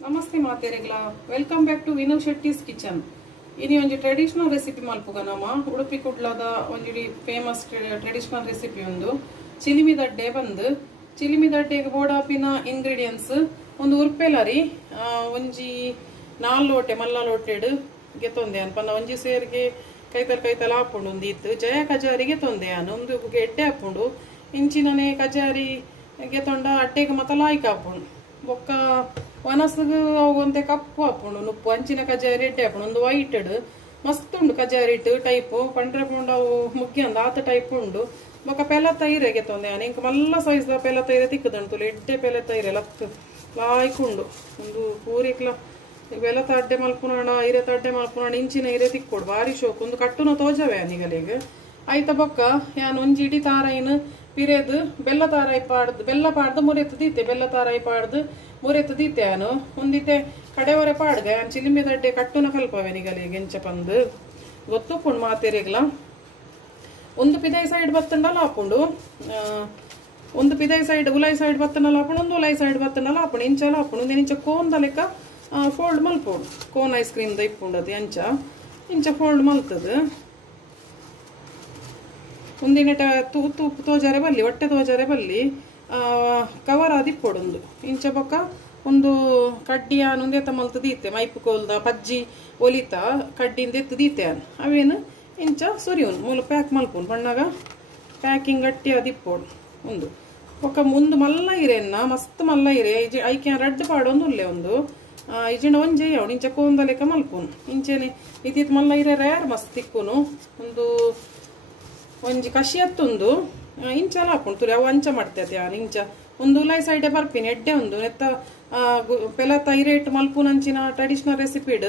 ನಮಸ್ತೆ ಮಾತೆರೆಗ್ಲ welcome back to Vinu Shetty's kitchen. ini ಒಂಜಿ ಟ್ರೆಡಿಷನಲ್ ರೆಸಿಪಿ ಮಲ್ಪುಗ ನಮ ಉಡುಪಿ ಕುಡ್ಲದ ಒಂಜಿ ಫೇಮಸ್ ಟ್ರೆಡಿಷನಲ್ ರೆಸಿಪಿ ಒಂದು ಚಿಲಿಮಿ ದಡ್ಡೆ ಬಂದು ಚಿಲಿಮಿ ದಡ್ಡೆಗೆ ಬೋಡಾಪಿನ ಇಂಗ್ರೀಡಿಯೆಂಟ್ಸ್ ಒಂದು ಉರ್ಪೆಲರಿ ಒಂಜಿ 4 ಲೋಟೆ ಮಲ್ಲ ಲೋಟೆಡ್ ಗೆತ್ತೊಂದೆ ಅನ್ಪಂದ ಒಂಜಿ ಸೇರಿಗೆ ಕೈತಲ್ ಹಾಕೊಂಡು ಒಂದಿತ್ತು ಜಯ ಕಜಾರಿಗೆ ತೊಂದೆ ಅನ್ ಒಂದು ಎಡ್ಡೆ ಹಾಕೊಂಡು ಇಂಚಿನನೆ ಕಜಾರಿ ಗೆತ್ತೊಂಡ ಅಡ್ಡೆಗೆ ಮತ್ತ ಲಾಯ್ಕ್ ಹಾಕೊಂಡು ಬೊಕ್ಕ ವನಸ್ಗೆ ಒಂತೆ ಕಪ್ಪು ಹಾಕೊಂಡು ನುಪ್ಪು ಅಂಚಿನ ಕಜಾರಿ ಎಡ್ಡೆ ಹಾಕೊಂಡು ಒಂದು ವೈಟ್ ಮಸ್ತ್ ಉಂಡು ಕಜಾರಿ ಟೈಪ್ ಪಂಡ್ರೆ ಪುಂಡ ಮುಗ್ಗಿ ಅಂದ ಆತ ಟೈಪ್ ಉಂಡು ಬೊಕ್ಕ ಪೆಲ ತೈರೆ ಗೆತ್ತೊಂದೆ ಇಂಕ ಮಲ್ಲ ಸೈಜ್ ಪೆಲ ತೈರೆ ತಿಕ್ಕದಂಟು ಎಡ್ಡೆ ಪೆಲೆ ತೈರೆ ಲತ್ ಲಾಯ್ಕುಂಡು ಒಂದು ಪೂರಿಕ್ಲ ಬೆಲ ತಡ್ಡೆ ಮಲ್ಪುನಾಣ ಹಿರೆ ತಡ್ಡೆ ಮಲ್ಪುನಾಣ ಇಂಚಿನ ಹಿರೆ ತಿಕ್ಕೊಡು ಬಾರಿ ಶೋಕು ಒಂದು ಕಟ್ಟುನ ತೋಜವೆ ಅನಿಗಲಿಗೆ ಆಯ್ತ ಬೊಕ್ಕ ಯಾನ್ ಒಂಜಿ ಇಡಿ ತಾರಾಯಿನ ಪಿರೆದು ಬೆಲ್ಲ ತಾರಾಯಿ ಪಾಡ್ದು ಬೆಲ್ಲ ಪಾಡ್ದು ಮುರೆತ್ತು ದೀತೆ ಬೆಲ್ಲ ತಾರಾಯಿ ಪಾಡ್ದು ಮುರೆತ್ತು ದೀತೆ ಯಾನು ಒಂದಿತ್ತೆ ಕಡೆವರೆ ಪಾಡ್ದೆ ಯಾನ್ ಚಿಲಿಮಿ ದಡ್ಡೆ ಕಟ್ಟುನ ಕಲ್ಪವೆ ನಿಗಲಿಗೆ ಎಂಚ ಪಂದು ಗೊತ್ತುಕೊಂಡು ಮಾತೆರೆಗ್ಲ ಒಂದು ಪಿದೈ ಸೈಡ್ ಬತ್ತಂಡಲ್ಲ ಹಾಕೊಂಡು ಒಂದು ಪಿದೈ ಸೈಡ್ ಉಲೈ ಸೈಡ್ ಬತ್ತನಲ್ಲ ಹಾಕೊಂಡು ಒಂದು ಉಲೈ ಸೈಡ್ ಬತ್ತನಲ್ಲ ಹಾಕೊಂಡು ಇಂಚಲ ಹಾಕೊಂಡು ಒಂದು ಇಂಚ ಕೋನ್ದ ಲೆಕ್ಕ ಫೋಲ್ಡ್ ಮಲ್ಪೋಡು ಕೋನ್ ಐಸ್ ಕ್ರೀಮ್ ದ ಇಪ್ಪುಂಡದು ಇಂಚ ಫೋಲ್ಡ್ ಮಲ್ತದು ಒಂದಿನ ತೂತು ತೋಜಾರೆ ಬಲ್ಲಿ ಹೊಟ್ಟೆ ತೋಜಾರೆ ಬಲ್ಲಿ ಕವರ್ ಆದಿಪ್ಪೊಡು ಒಂದು ಇಂಚ ಬೊಕ್ಕ ಒಂದು ಕಡ್ಡಿಯ ನುಂದೆತ ಮಲ್ತು ದೀತೆ ಮೈಪು ಕೋಲ್ದ ಪಜ್ಜಿ ಒಲಿತ ಕಡ್ಡಿಂದ ಎತ್ತು ದೀತೆ ಅವೇನು ಇಂಚ ಸುರಿಯೋನು ಮೂಲ ಪ್ಯಾಕ್ ಮಲ್ಪೋನು ಬಣ್ಣಾಗ ಪ್ಯಾಕಿಂಗ್ ಗಟ್ಟಿ ಅದಿಪ್ಪೋಡು ಒಂದು ಬೊಕ್ಕ ಮುಂದು ಮಲ್ಲ ಇರೆನ್ನ ಮಸ್ತ್ ಮಲ್ಲ ಇರೆ ಐಕೆ ರೆಡ್ ಪಾಡೊಂದು ಉಲ್ಲೆ ಒಂದು ಇಜಿಂಡ ಒಂಜೆ ಅವನು ಇಂಚ ಕೋಂದ ಲೆಕ್ಕ ಮಲ್ಪೋನು ಇಂಚೆನೆ ಇದ್ದಿತ್ತು ಮಲ್ಲ ಇರೆ ರೇರ್ ಮಸ್ತ್ ತಿಕ್ಕುನು ಒಂದು ಒಂಜಿ ಕಷಿ ಹತ್ತೊಂದು ಇಂಚಲ ಹಾಕೊಂಡು ತುರಿ ಅವು ಅಂಚ ಮಾಡ್ತೈತೆ ಯಾರು ಇಂಚ ಒಂದು ಉಲೈ ಸೈಡೆ ಬರ್ಪೀನಿ ಎಡ್ಡೆ ಒಂದು ನೆತ್ತ ಪೆಲ ತೈರೇಟ್ ಮಲ್ಪುನಂಚಿನ ಟ್ರೆಡಿಷನಲ್ ರೆಸಿಪಿಡ್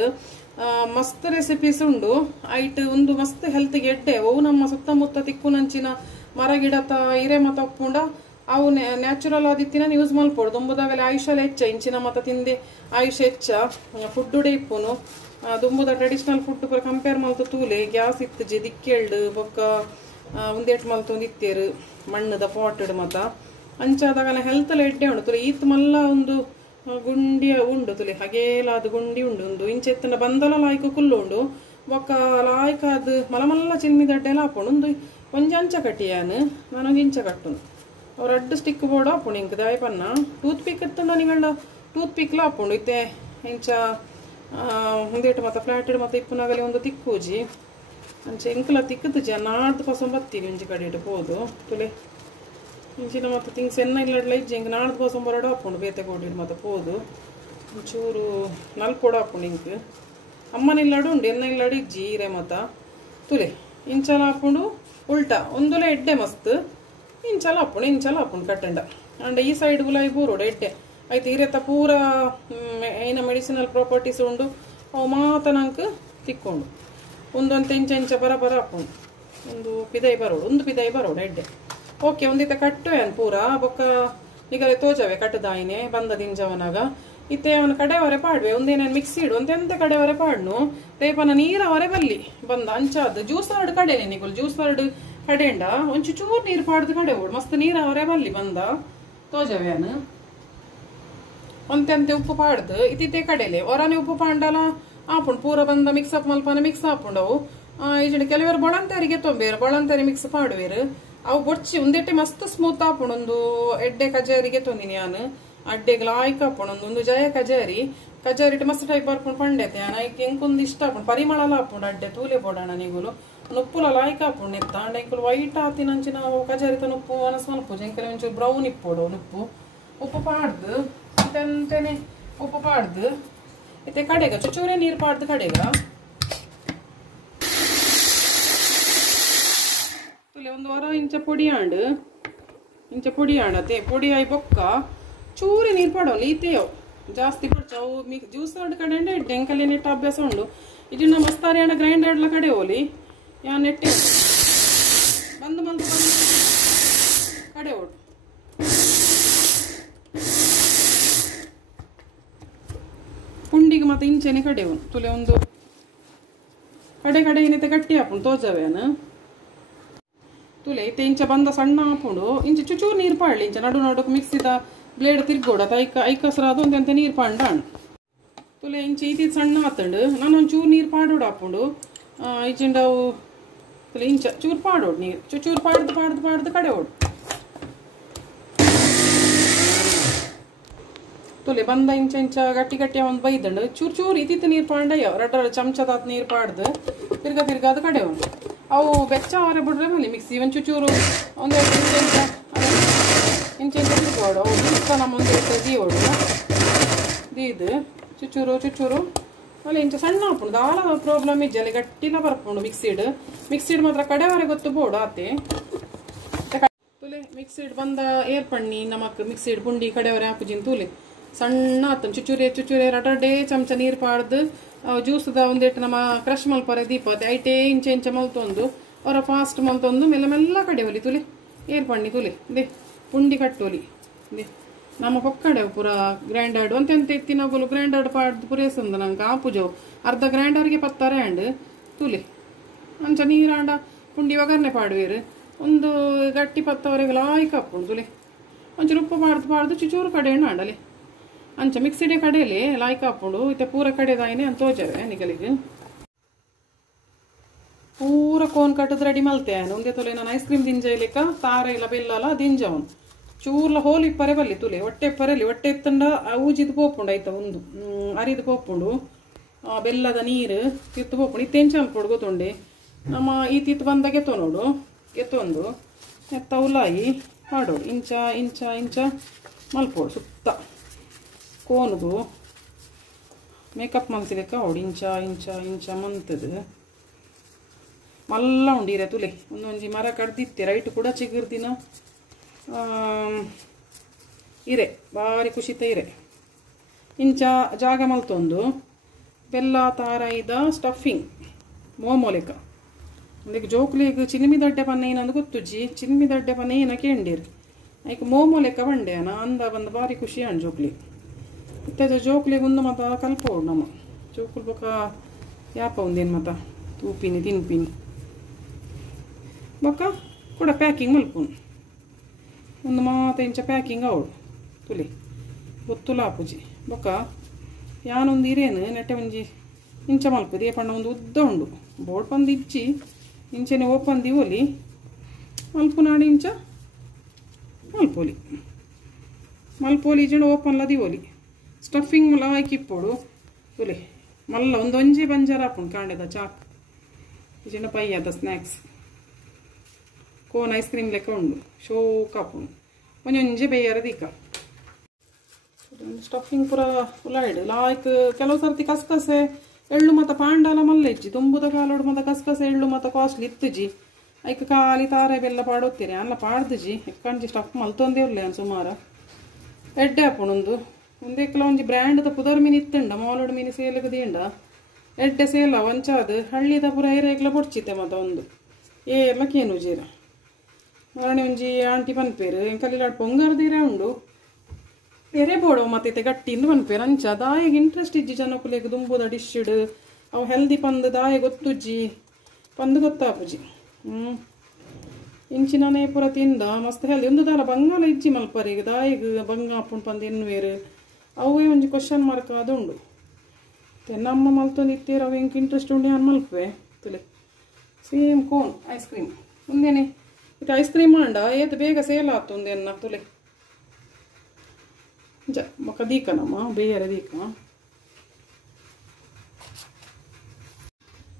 ಮಸ್ತ್ ರೆಸಿಪೀಸ್ ಉಂಡು ಐಟ್ ಒಂದು ಮಸ್ತ್ ಹೆಲ್ತ್ಗೆ ಎಡ್ಡೆ ಅವು ನಮ್ಮ ಸುತ್ತಮುತ್ತ ತಿಕ್ಕುನಂಚಿನ ಮರ ಗಿಡತ ಹಿರೆ ಮತ ಒಪ್ಪುಂಡ ಅವು ನ್ಯಾಚುರಲ್ ಆದಿತ್ತಿನ ಯೂಸ್ ಮಲ್ಪೋಡು ದುಂಬುದಾಗಲೆ ಆಯುಷಲ್ ಹೆಚ್ಚ ಇಂಚಿನ ಮತ ತಿಂದೆ ಆಯುಷ್ ಹೆಚ್ಚ ಫುಡ್ ಉಡೆ ಇಪ್ಪುನು ದುಂಬುದ ಟ್ರೆಡಿಷನಲ್ ಫುಡ್ ಕಂಪೇರ್ ಮಲ್ತು ತೂಲೆ ಗ್ಯಾಸ್ ಇತ್ತು ದಿಕ್ಕೆಳ್ಡು ಬೊಕ್ಕ ಒಂದೇಟ್ ಮಲ್ತು ನಿತ್ತೇರು ಮಣ್ಣದ ಪಾಟೆಡ್ ಮತ ಅಂಚಾದಾಗಲ ಹೆಲ್ತ್ ಎಲ್ಲ ಎಡ್ಡೆ ಉಂಡು ತುಲೆ ಈತ್ ಮಲ್ಲ ಒಂದು ಗುಂಡಿಯ ಉಂಡು ತುಲೆ ಹಾಗೇಲಾದ ಗುಂಡಿ ಉಂಡು ಒಂದು ಇಂಚೆತ್ತನ ಬಂದಲ ಲಾಯ್ಕ ಕುಲ್ಲು ಉಂಡು ಬೊಕ್ಕ ಲಾಯ್ಕ ಅದು ಮಲಮಲ್ಲ ಚಿಲ್ಮಿ ದಡ್ಡೆ ಎಲ್ಲ ಹಾಕೊಂಡು ಒಂದು ಒಂಜಿ ಅಂಚ ಕಟ್ಟಿಯಾನು ನಾನೊಂದು ಇಂಚ ಕಟ್ಟುನು ಅವ್ರು ಅಡ್ಡು ಸ್ಟಿಕ್ ಬೋರ್ಡ್ ಹಾಕೊಂಡು ಇಂಕ ದಾಯಪನ್ನ ಟೂತ್ ಪಿಕ್ ಎತ್ತಂಡ ನಿಗಂಡ ಟೂತ್ ಪಿಕ್ಲ ಹಾಕೊಂಡು ಇತ್ತೆ ಇಂಚ ಒಂದೇಟು ಮತ್ತ ಫ್ಲಾಟೆಡ್ ಮತ್ತು ಇಪ್ಪುನಾಗಲಿ ಒಂದು ತಿಕ್ಕೂಜಿ ಅಂಚೆ ಎಂಕಲ ತಿಕ್ಕದು ನಾಡ್ದು ಪಸಂ ಬತ್ತೀವಿ ಇಂಚಿ ಕಡೆ ಇಟ್ಬೋದು ತುಲೆ ಇಂಚಿನ ಮತ್ತು ತಿಂಗ್ಸ್ ಎನ್ನ ಇಲ್ಲಡ್ಲ ಇಜ್ಜಿ ಇಂಕ ನಾಡ್ದು ಪಸಂ ಬರೋಡು ಹಾಕೊಂಡು ಬೇತೆ ಕೊಡಿಡು ಮತ್ತು ಪೋದು ಒಂಚೂರು ನಲ್ಪೊಡು ಹಾಕೊಂಡು ಇಂಕ ಅಮ್ಮನ ಇಲ್ಲಾಡು ಉಂಡು ಎನ್ನ ಇಲ್ಲಾಡು ಇಜ್ಜಿ ಈರೆ ಮತ ತುಲೆ ಇಂಚಲ ಹಾಕೊಂಡು ಉಲ್ಟಾ ಒಂದುಲೆ ಎಡ್ಡೆ ಮಸ್ತ್ ಇಂಚಲ ಹಾಕೊಂಡು ಕಟ್ಟಂಡ ಅಂಡ ಈ ಸೈಡ್ ಗುಲಾಯಿ ಬೂರೋಡು ಎಡ್ಡೆ ಆಯ್ತು ಈರೆತ್ತ ಪೂರ ಏನ ಮೆಡಿಸಿನಲ್ ಪ್ರಾಪರ್ಟೀಸ್ ಉಂಡು ಅವು ಮಾತ ನಂಗೆ ತಿಕ್ಕೊಂಡು ಒಂದೊಂದು ಇಂಚ ಬರ ಹಾಕೊಂಡು ಒಂದು ಪಿದೈ ಬರೋಡು ಎಡ್ಡೆ ಓಕೆ ಒಂದಿತ್ತ ಕಟ್ಟು ಏನು ಪೂರ ಬೊಕ್ಕ ಈಗಲೇ ತೋಜವೆ ಕಟ್ಟದಾಯಿನೇ ಬಂದ ದಿಂಜವನಾಗ ಇತ್ತೆ ಅವನ ಕಡೆವರೆ ಪಾಡ್ವೆ ಒಂದೇನೇನು ಮಿಕ್ಸಿ ಇಡು ಒಂದೆಂತ ಕಡೆವರೆ ಪಾಡ್ನು ರೇಪನ ನೀರವರೆ ಬಲ್ಲಿ ಬಂದ ಅಂಚಾದ ಜ್ಯೂಸ್ ಆರ್ಡ್ ಕಡೆನೆ ನಿಗುಲ್ ಜ್ಯೂಸ್ ಆರ್ಡ್ ಕಡೆಂಡ ಒಂಚು ಚೂರು ನೀರು ಪಾಡ್ದು ಕಡೆ ಓಡು ಮಸ್ತ್ ನೀರವರೆ ಬಲ್ಲಿ ಬಂದ ತೋಜವೆ ಅನು ಒಂತೆಂತೆ ಉಪ್ಪು ಪಾಡ್ದು ಇತ್ತಿತ್ತೆ ಕಡೆಲೆ ಹೊರನೆ ಉಪ್ಪು ಪಾಂಡಲ ಹಾಪುಂಡು ಪೂರ ಬಂದ ಮಿಕ್ಸಪ್ ಮಲ್ಪನ ಮಿಕ್ಸ್ ಹಾಪುಂಡವು ಈಜು ಕೆಲವರು ಬೊಳಂತರಿಗೆ ತೊಂಬೇರು ಬೊಳಂತರಿ ಮಿಕ್ಸ್ ಪಾಡುವೇರು ಅವು ಬೊಚ್ಚಿ ಒಂದೆಟ್ಟೆ ಮಸ್ತ್ ಸ್ಮೂತ್ ಹಾಪುಂಡು ಒಂದು ಎಡ್ಡೆ ಕಜಾರಿಗೆ ತೊಂದಿನಿ ನಾನು ಅಡ್ಡೆಗೆ ಲಾಯ್ಕ್ ಹಾಪುಂಡು ಒಂದು ಜಯ ಕಜಾರಿ ಮಸ್ತ್ ಟೈಪ್ ಬರ್ಕೊಂಡು ಪಂಡೆತೆ ನಾನು ಈಗ ಎಂಕೊಂದು ಇಷ್ಟ ಹಾಪುಂಡು ಪರಿಮಳ ಹಾಪುಂಡು ಅಡ್ಡೆ ತೂಲೆ ಬೋಡೋಣ ನಿಗುಲು ನುಪ್ಪುಲ ಲಾಯ್ಕ್ ಹಾಪುಂಡು ಎತ್ತ ಅಂಡ ಎಂಕುಲು ವೈಟ್ ಹಾತಿ ನಂಚಿ ನಾವು ಕಜಾರಿತ ನುಪ್ಪು ಅನಸ್ ಮಲ್ಪು ಎಂಕಲ್ ಒಂಚೂರು ಬ್ರೌನ್ ಇಪ್ಪೋಡು ಉಪ್ಪು ಪಾಡ್ದು ಅಂತೆನೆ ಉಪ್ಪು ಪಾಡ್ದು ಇತ್ತೆ ಕಡೆಗ ಚೂರೆ ನೀರು ಪಾಡ್ದು ಕಡೆಗ ತುಲೆ ಒಂದು ಹೊರ ಇಂಚ ಪೊಡಿ ಆಂಡತೆ ಪೊಡಿ ಆಯ್ ಬೊಕ್ಕ ಚೂರಿ ನೀರು ಪಾಡೋಲ್ಲ ಈತೆಯೋ ಜಾಸ್ತಿ ಪಡ್ಚವು ಜ್ಯೂಸ್ ಆಡ್ ಕಡೆ ಎಂಕಲ್ಲಿ ನೆಟ್ಟ ಅಭ್ಯಾಸ ಉಂಡು ಇದನ್ನ ಮಸ್ತಾರಿ ಹಣ ಗ್ರೈಂಡರ್ಲ ಕಡೆ ಹೋಲಿ ಯಾ ನೆಟ್ಟೆ ಬಂದು ಕಡೆ ಓಡು ಪುಂಡಿಗೆ ಮತ್ತೆ ಇಂಚೆನೆ ಕಡೆವು ತುಲೆ ಒಂದು ಕಡೆ ಏನೈತೆ ಗಟ್ಟಿ ಹಾಪುಂಡು ತೋಜವೇನು ತುಲೆ ಐತೆ ಇಂಚ ಬಂದ ಸಣ್ಣ ಹಾಪುಂಡು ಇಂಚ ಚೂಚೂರು ನೀರು ಪಾಡ್ಲಿ ಇಂಚ ನಡು ಮಿಕ್ಸಿದ ಬ್ಲೇಡ್ ತಿರ್ಗೋಡ ಐಕಸ್ರಾದು ಒಂದಂತೆ ನೀರು ಪಾಂಡ ತುಲೆ ಇಂಚ ಇದು ಸಣ್ಣ ಆತಂಡು ನಾನೊಂದು ಚೂರು ನೀರು ಪಾಡೋಡು ಹಾಕೊಂಡು ಇಚಿಂಡವು ತುಲೆ ಇಂಚ ಚೂರು ಪಾಡೋಡು ನೀರು ಚೂರು ಪಾಡ್ದು ಕಡೆ ಓಡು ತುಲೆ ಬಂದ ಇಂಚ ಗಟ್ಟಿ ಒಂದು ಬೈದಂಡು ಚೂರು ಇತ್ತಿತ್ತು ನೀರು ಪಾಂಡಯ್ಯ ರಡ್ಡ ಚಮಚದ ನೀರು ಪಾಡ್ದು ತಿರ್ಗಾ ಅದು ಕಡೆ ಉಂಟು ಅವು ಬೆಚ್ಚ ಅವರೇ ಬಿಡ್ರೆ ಬಲ್ಲಿ ಮಿಕ್ಸಿ ಒಂದು ಚೂರು ಒಂದು ಇಂಚ ತಿರ್ಗೋಡು ಅವು ಬೀಸ್ತಾನ ಮುಂದೆ ದೀವೋಡು ದೀದು ಚುಚ್ಚೂರು ಅಲ್ಲಿ ಇಂಚ ಸಣ್ಣ ಹಾಕೊಂಡು ದಾಳ ಪ್ರಾಬ್ಲಮ್ ಇಜ್ಜಲ್ಲಿ ಗಟ್ಟಿನ ಬರ್ಕೊಂಡು ಮಿಕ್ಸಿಡ್ ಮಾತ್ರ ಕಡೆವರೆ ಗೊತ್ತು ಬೋಡು ಆತೆ ತುಲೆ ಮಿಕ್ಸಿಡ್ ಬಂದ ಏರ್ಪಣ್ಣಿ ನಮಕ್ ಮಿಕ್ಸಿಡ್ ಪುಂಡಿ ಕಡೆವರೆ ಹಾಕುಜಿನ್ ತೂಲೆ ಸಣ್ಣ ಆತನ್ ಚುಚ್ಚೂರೆ ರಟಡೆ ಚಮಚ ನೀರು ಪಾಡ್ದು ಜ್ಯೂಸ್ದ ಒಂದೇಟು ನಮ್ಮ ಕ್ರಶ್ ಮಲ್ಪರೆ ದೀಪತ್ತೆ ಐಟೇ ಇಂಚ ಮಲ್ತೊಂದು ಅವರ ಫಾಸ್ಟ್ ಮಲ್ತೊಂದು ಮೆಲ್ಲ ಕಡೆವಲಿ ತುಲೆ ಏರ್ಪಣ್ಣಿ ತುಲೆ ದೇ ಪುಂಡಿ ಕಟ್ಟೋಲಿ ದೇ ನಮ್ಮ ಕೊಕ್ಕಡೆ ಪೂರ ಗ್ರೈಂಡರ್ಡ್ ಒಂತೆಂತ ಎತ್ತಿನಗಳು ಗ್ರೈಂಡರ್ಡ್ ಪಾಡ್ದು ಪುರೇಸಂದು ನಂಗೆ ಆಪುಜವು ಅರ್ಧ ಗ್ರೈಂಡರ್ಗೆ 10 ಹ್ಯಾಂಡ್ ತುಲೆ ಅಂಚ ನೀರಾಂಡ ಪುಂಡಿ ಒಗ್ಗರಣೆ ಪಾಡುವೇರು ಒಂದು ಗಟ್ಟಿ 10ವರೆಗೆ ಲಾಯ್ಕ್ ಹಾಕೊಂಡು ತುಲೆ ಒಂಚೂರು ಉಪ್ಪು ಪಾಡ್ದು ಚೂರು ಕಡೆ ಹಣ್ಣು ಆಂಡಲೆ ಅಂಚ ಮಿಕ್ಸಿಡೆ ಕಡೆಯಲ್ಲಿ ಲಾಯ್ಕ್ ಹಾಕೊಂಡು ಇತ್ತೆ ಪೂರ ಕಡೆದಾಯಿನೇ ಅಂತ ತೋಜವೆ ನಿಗಲಿಗೆ ಪೂರ ಕೋನ್ ಕಟ್ಟದು ರೆಡಿ ಮಲ್ತೆ ಒಂದೇ ತೊಲೆ ನಾನು ಐಸ್ ಕ್ರೀಮ್ ದಿಂಜಲಿಕ್ಕ ತಾರ ಇಲ್ಲ ಬೆಲ್ಲ ದಿಂಜವನು ಚೂರ್ಲ ಹೋಲಿ ಪರೆ ಬಲ್ಲಿ ತುಲೆ ಹೊಟ್ಟೆ ಎತ್ತಂಡ ಊಜಿದು ಪೋಪುಂಡು ಆಯ್ತಾ ಒಂದು ಅರಿದು ಪೋಪುಂಡು ಬೆಲ್ಲದ ನೀರು ತಿತ್ತು ಪೋಪುಂಡು ಇತ್ತೆಂಚ ಅನ್ಕೊಡು ಗೊತ್ತುಂಡೆ ನಮ್ಮ ಈ ತಿತ್ತು ಬಂದಾಗ ಎತ್ತೊಂದು ಎತ್ತ ಉಲಾಯಿ ಮಾಡೋಡು ಇಂಚ ಮಲ್ಪೋಡು ಸುತ್ತ ಕೋನ್ಗು ಮೇಕಪ್ ಮಲ್ತಿಲೆಕ್ಕ ಅವಡು ಇಂಚ ಮಂತದು ಮಲ್ಲ ಉಂಡಿರೆ ತುಲೆ ಒಂದೊಂಜಿ ಮರ ಕಡ್ದಿತ್ತೆ ರೈಟ್ ಕೂಡ ಚಿಗುರ್ದಿನ ಇರೆ ಭಾರಿ ಖುಷಿತ ಇರೆ ಇಂಚ ಜಾಗ ಮಲ್ತೊಂದು ಬೆಲ್ಲ ತಾರಾಯ್ದ ಸ್ಟಫಿಂಗ್ ಮೋಮೋಲೆಕ್ಕ ಅದಕ್ಕೆ ಜೋಕ್ಲಿಗೆ ಚಿನಿಮಿದಡ್ಡೆ ಪನ್ನ ಏನಂದು ಗೊತ್ತುಜ್ಜಿ ಚಿನಿಮಿದಡ್ಡೆ ಪನ್ನ ಏನ ಕೇಂಡಿರಿ ಐಕ್ ಮೋಮೋಲೆಕ್ಕ ಬಂಡೆನ ಅಂದ ಬಂದು ಭಾರಿ ಖುಷಿ ಅಣ್ಣ ಜೋಕ್ಲಿ ಇತ್ತ ಜೋಕ್ಲಿಗೆ ಒಂದು ಮತ ಕಲ್ಪೋಡು ನಮ್ಮ ಜೋಕ್ಲು ಬೊಕ ಯಾಪ ಒಂದೇನು ಮತ ತೂಪಿನಿ ತಿನ್ಪಿನಿ ಬೊಕ್ಕ ಕೂಡ ಪ್ಯಾಕಿಂಗ್ ಮಲ್ಪುನು ಒಂದು ಮಾತ ಇಂಚ ಪ್ಯಾಕಿಂಗ್ ಅವಳು ತುಲಿ ಗೊತ್ತುಲ ಆಪುಜಿ ಬೊಕ್ಕ ಯಾನೊಂದು ಇರೇನು ನೆಟ್ಟೆ ಒಂಜಿ ಇಂಚ ಮಲ್ಪದು ಏಪಣ್ಣ ಒಂದು ಉದ್ದ ಉಂಡು ಬೋರ್ಡ್ ಪಂದು ಇಚ್ಚಿ ಇಂಚನೆ ಓಪನ್ ದಿವೋಲಿ ಮಲ್ಪು ನಾಡಿ ಇಂಚ ಮಲ್ಪೋಲಿ ಇಜಂಡ ಓಪನ್ಲ ದಿವೋಲಿ ಸ್ಟಫಿಂಗ್ ಮಲ್ಲ ಹಾಕಿಪ್ಪೋಡು ತುಲಿ ಮಲ್ಲ ಒಂದೊಂಜಿ ಬಂಜಾರ ಹಾಪುಂಡು ಕಾಂಡೆದ ಚಾಕ್ ಇಜಂಡ ಪಯ್ಯದ ಸ್ನ್ಯಾಕ್ಸ್ ಕೋನ್ ಐಸ್ ಕ್ರೀಮ್ ಲೆಕ್ಕ ಉಂಡು ಶೋಕ್ ಹಾಪುಂಡು ಒಂಜೊಂಜಿ ಬೇಯರ ದೀಕ ಸ್ಟಫಿಂಗ್ ಪೂರ ಉಲಾಯ್ಡು ಲಾಯ್ಕ್ ಕೆಲವು ಸರ್ತಿ ಕಸ್ಕಸೆ ಎಳ್ಳು ಮತ ಪಾಂಡಾಲ ಮಲ್ಲ ಇಜ್ಜಿ ತುಂಬುದ ಕಾಲೋಡು ಮತ ಕಸ್ಕಸೆ ಎಳ್ಳು ಮತ ಕಾಸ್ಟ್ಲಿ ಇತ್ತುಜಿ ಐಕ್ ಖಾಲಿ ತಾರೆ ಬೆಲ್ಲ ಪಾಡೋತ್ತೀರಿ ಅಲ್ಲ ಪಾಡ್ದುಜಿ ಎಕ್ಕಂಜಿ ಸ್ಟಫ್ ಮಲ್ತೊಂದೇ ಉರ್ಲೆ ಅನ್ ಸುಮಾರು ಎಡ್ಡೆ ಹಾಪುಣೊಂದು ಒಂದೇಕಲ ಒಂಜಿ ಬ್ರ್ಯಾಂಡ್ ಪುದರ್ ಮೀನು ಇತ್ತಂಡ ಮಾಲೋಡು ಮೀನು ಸೇಲಗ ದೀಂಡ ಎಡ್ಡೆ ಸೇಲ ಒಂಚಾದು ಹಳ್ಳಿದ ಪೂರ ಏರೇಗ್ಲ పొಡ್ಚಿತ್ತೆ ಮತ ಒಂದು ಏರ್ಲ ಕೇನು ಜೀರ ಮರಣೆ ಒಂಜಿ ಆಂಟಿ ಪನ್ಪೇರು ಕಲ್ಲಿಲಾಡ್ ಪೊಂಗರ್ದಿರೇ ಉಂಡು ಎರೆ ಬೋಡೋ ಮತ್ತೆ ಗಟ್ಟಿಂದು ಪನ್ಪೇರು ಅಂಚ ದಾಯಿಗೆ ಇಂಟ್ರೆಸ್ಟ್ ಇಜ್ಜಿ ಜನಕುಲೆಗೆ ದುಂಬುದ ಡಿಶ್ಡ್ ಅವು ಹೆಲ್ದಿ ಪಂದು ದಾಯಿ ಗೊತ್ತುಜ್ಜಿ ಪಂದು ಗೊತ್ತಾಪುಜಿ ಇಂಚಿನೇ ಪೂರ ತಿಂದ ಮಸ್ತ್ ಹೆಲ್ದಿ ಒಂದು ದಾಲ ಬಂಗಾಲ ಇಜ್ಜಿ ಮಲ್ಪರಿಗೆ ದಾಯಿಗೆ ಬಂಗ ಹಾಪುಂಡು ಪಂದು ಎನ್ನುವೇರು ಅವೇ ಒಂಜಿ ಕ್ವಶನ್ ಮಾರ್ಕ್ ಅದು ಉಂಡು ನಮ್ಮ ಮಲ್ತೊಂದು ಇತ್ತೀರ ಅವು ಇಂಕ್ ಇಂಟ್ರೆಸ್ಟ್ ಉಂಡು ನಾನು ಮಲ್ಪೆ ತುಲೆ ಸೇಮ್ ಕೋನ್ ಐಸ್ ಕ್ರೀಮ್ ಮುಂದೇನೆ ಇದು ಐಸ್ ಕ್ರೀಮ್ ಅಂಡ ಏತ್ ಬೇಗ ಸೇಲ್ ಆತು ಒಂದೇನ ತುಲೆ ಮಕ್ಕ ದೀಕ ನಮ್ಮ ಬೇಯರೆ ದೀಕ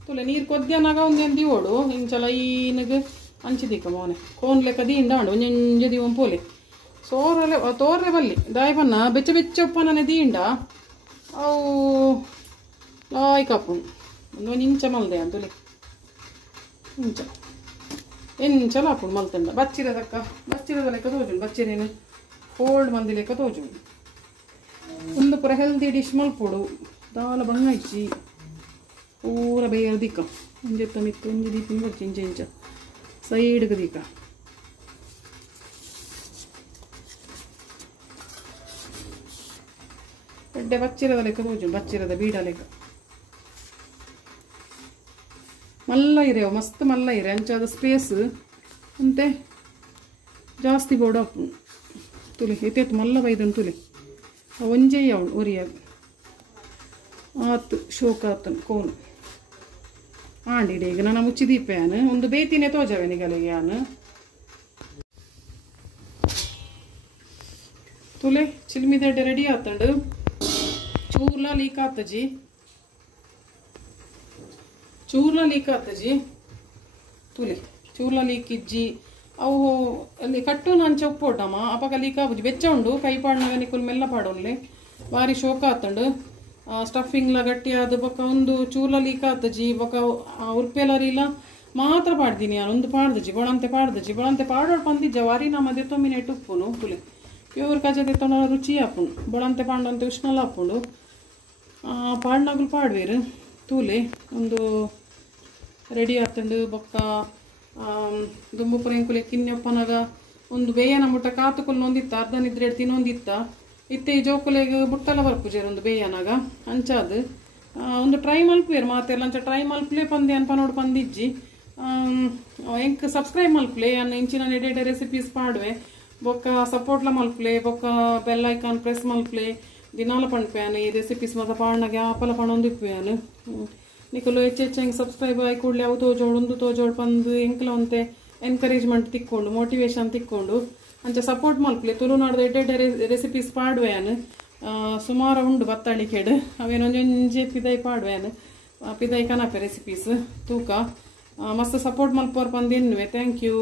ತುಲೆ ನೀರು ಕೊದ್ಯನಾಗ ಒಂದೇನು ದಿವೋಡು ಇಂಚಲ ಈನಗೆ ಅಂಚಿದೀಕ ಮೋನೆ ಕೋನ್ ಲೆಕ್ಕ ದೀಂಡ ಅಂಡು ಒಂಜೊಂಜೆ ದಿವನ್ ಪೋಲೆ ಸೋರಲೆ ತೋರ್ರೆ ಬಲ್ಲಿ ದಾಯಿ ಪನ್ನ ಬೆಚ್ಚ ಉಪ್ಪನೇ ದೀಂಡ ಅವು ಲಾಯ್ಕ್ ಹಾಪುಂಡು ಒಂದೊಂದು ಇಂಚ ಮಲ್ದೆ ಅಂತುಲೆ ಇಂಚ ಎಂಚಲ ಹಾಪುಂಡು ಮಲ್ತಂಡ ಬಚ್ಚಿರದ ಲೆಕ್ಕ ತೋಜುಂಡು ಬಚ್ಚಿರೇನು ಫೋಲ್ಡ್ ಮಂದಿ ಲೆಕ್ಕ ತೋಜುಂಡು ಒಂದು ಪೂರ ಹೆಲ್ದಿ ಡಿಶ್ ಮಲ್ಪೋಡು ದಾಲ ಬಂಗ ಇಚ್ಚಿ ಪೂರ ಬೇಯರ ದಿಕ್ಕ ಒಂಜೆತ್ತ ಮಿತ್ತು ಒಂಜಿ ದೀಪಿನ ಬರ್ಚಿ ಇಂಚ ಸೈಡ್ಗೆ ದಿಕ್ಕ ಎಡ್ಡೆ ಬಚ್ಚಿರದ ಲೆಕ್ಕ ತೋಜುಂಡು ಬಚ್ಚಿರದ ಬೀಡ ಲೆಕ್ಕ ಮಲ್ಲ ಇರೇವು ಮಸ್ತ್ ಮಲ್ಲ ಇರೆ ಅಂಚಾದ ಸ್ಪೇಸ್ ಅಂತೆ ಜಾಸ್ತಿ ಬೋರ್ಡ್ ಹಾಪುಂಡು ತುಲಿ ಎತ್ತೇತು ಮಲ್ಲ ಬೈದನು ತುಲಿ ಒಂಜೇ ಅವಳು ಒರಿಯಾಗ ಆತು ಶೋಕ ಆತನು ಕೋನು ಆಂಡಿಡೆ ಈಗ ನಾನು ಮುಚ್ಚಿ ದೀಪೆಯಾನು ಒಂದು ಬೇತಿನೇ ತೋಜವೆ ನಿಗಲಿಗೆ ಯಾನು ತುಲೆ ಚಿಲ್ಮಿದಡ್ಡೆ ರೆಡಿ ಆತಂಡು ಚೂರ್ಲ ಲೀಕ್ ಆತಜಿ ತುಲೆ ಚೂರ್ಲ ಲೀಕ್ ಇಜ್ಜಿ ಅವು ಅಲ್ಲಿ ಕಟ್ಟು ನಂಚ ಉಪ್ಪೋಟಮ್ಮ ಅಪಕ ಲೀಕ್ ಆಬುಜಿ ಬೆಚ್ಚ ಉಂಡು ಕೈ ಪಾಡ್ನಾಗ ನಿಕ್ಕುಲ್ ಮೆಲ್ಲ ಪಾಡೋನ್ಲೆ ಬಾರಿ ಶೋಕ ಆತಂಡು ಸ್ಟಫಿಂಗ್ಲ ಗಟ್ಟಿ ಆದ ಬೊಕ್ಕ ಒಂದು ಚೂರ್ಲ ಲೀಕ್ ಆತಜಿ ಬೊಕ್ಕ ಉರ್ಪೆಲರಿಲ್ಲ ಮಾತ್ರ ಪಾಡ್ದೀನಿ ನಾನು ಒಂದು ಪಾಡ್ದಜಿ ಬೊಳಂತೆ ಪಾಡೋಡು ಪಂದಿಜ್ಜ ವಾರಿ ನಮ್ಮ ದೆತ್ತೊಮ್ಮಿನ ಉಪ್ಪುನು ತುಲೆ ಪ್ಯೂರ್ ಕಜ ದೆತ್ತೊಂಡ ರುಚಿ ಹಾಪುಂಡು ಬೊಳಂತೆ ಪಾಂಡಂತೆ ಉಷ್ಣಲ್ಲ ಹಾಪುಂಡು ಪಾಡ್ನಾಗಲು ಪಾಡ್ವೇರು ತೂಲೆ ಒಂದು ರೆಡಿ ಆತಂಡು ಬೊಕ್ಕ ದುಂಬು ಪುರೆಂಕುಲೆ ಕಿನ್ನೊಪ್ಪನಾಗ ಒಂದು ಬೇಯನ ಮುಟ್ಟ ಕಾತುಕುಲ್ ನೊಂದಿತ್ತ ಅರ್ಧ ನಿದ್ರೆ ತಿನ್ನೊಂದಿತ್ತ ಇತ್ತೆ ಈ ಜೋಕುಲೆಗೆ ಬುಟ್ಟಲ ಬರ್ಪುಜೇರು ಒಂದು ಬೇಯನಾಗ ಅಂಚಾದ ಒಂದು ಟ್ರೈ ಮಲ್ಪೇರು ಮಾತೆಲ್ಲ ಅಂಚ ಟ್ರೈ ಮಲ್ಪ್ಲೆ ಪಂದೆ ಅನ್ಪನೋಡು ಪಂದಿಜ್ಜಿ ಎಂಕ್ ಸಬ್ಸ್ಕ್ರೈಬ್ ಮಲ್ಪ್ಲೆ ಅನ್ನ ಇಂಚಿನ ಎಡೆ ರೆಸಿಪೀಸ್ ಪಾಡುವೆ ಬೊಕ್ಕ ಸಪೋರ್ಟ್ಲ ಮಲ್ಪ್ಲೆ ಬೊಕ್ಕ ಬೆಲ್ ಐಕಾನ್ ಪ್ರೆಸ್ ಮಲ್ಪ್ಲೆ ದಿನಾಲ ಪಂಡ್ಪೇನು ಈ ರೆಸಿಪೀಸ್ ಮಾತ್ರ ಪಾಡ್ನಾಗೆ ಆಪಲ ಪಣೊಂದು ಇಪ್ಪೇನು ನಿಕಲು ಹೆಚ್ಚೆಂಗೆ ಸಬ್ಸ್ಕ್ರೈಬ್ ಆಗಿ ಕೂಡಲೇ ಅವು ತೋಜೋಡು ಪಂದು ಎಂಕ್ಲ ಒಂತೆ ಎನ್ಕರೇಜ್ಮೆಂಟ್ ತಿಕ್ಕೊಂಡು ಮೋಟಿವೇಶನ್ ತಿಕ್ಕೊಂಡು ಅಂಚ ಸಪೋರ್ಟ್ ಮಲ್ಪ್ಲೆ ತುಳುನಾಡ್ದು ಎಡ್ಡೆ ರೆಸಿಪೀಸ್ ಪಾಡುವೆನು ಸುಮಾರು ಉಂಡು ಬತ್ತಾಳಿಕೆಡು ಅವೇನೊಂಜೆ ಪಿದೈ ಪಾಡುವೆನು ಪಿದೈ ಕನಪೆ ರೆಸಿಪೀಸ್ ತೂಕ ಮಸ್ತ್ ಸಪೋರ್ಟ್ ಮಲ್ಪೋರ್ ಪಂದು ಎನ್ನುವೆ ಥ್ಯಾಂಕ್ ಯು.